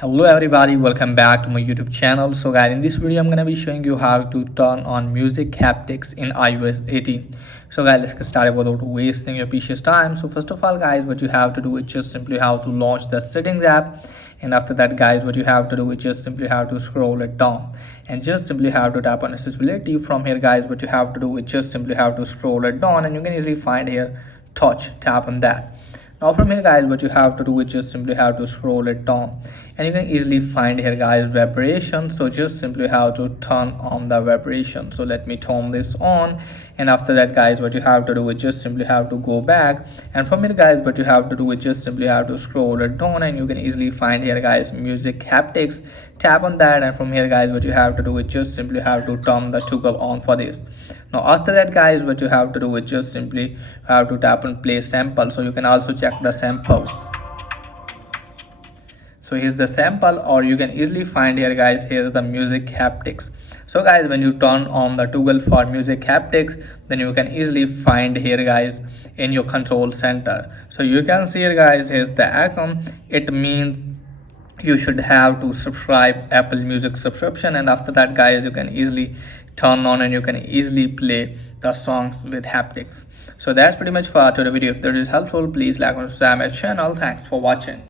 Hello everybody, welcome back to my YouTube channel. So guys, in this video I'm going to be showing you how to turn on music haptics in iOS 18. So guys, let's get started without wasting your precious time. So first of all guys, what you have to do is just simply have to launch the settings app, and after that guys, what you have to do is just simply have to scroll it down and just simply have to tap on accessibility. From here guys, what you have to do is just simply have to scroll it down, and you can easily find here touch, tap on that. Now from here guys, what you have to do is just simply have to scroll it down, and you can easily find here guys vibration. So just simply have to turn on the vibration. So let me turn this on, and after that guys, what you have to do is just simply have to go back, and from here guys, what you have to do is just simply have to scroll it down, and you can easily find here guys music haptics. Tap on that, and from here guys, what you have to do is just simply have to turn the toggle on for this. Now after that guys, what you have to do is just simply have to tap on play sample. So you can also check the sample. So here's the sample, or you can easily find here guys, here's the music haptics. So guys, when you turn on the toggle for music haptics, then you can easily find here guys in your control center. So you can see here guys, here's the icon. It means you should have to subscribe Apple Music subscription, and after that guys, you can easily turn on and you can easily play the songs with haptics. So that's pretty much for today's video. If that is helpful, please like and subscribe my channel. Thanks for watching.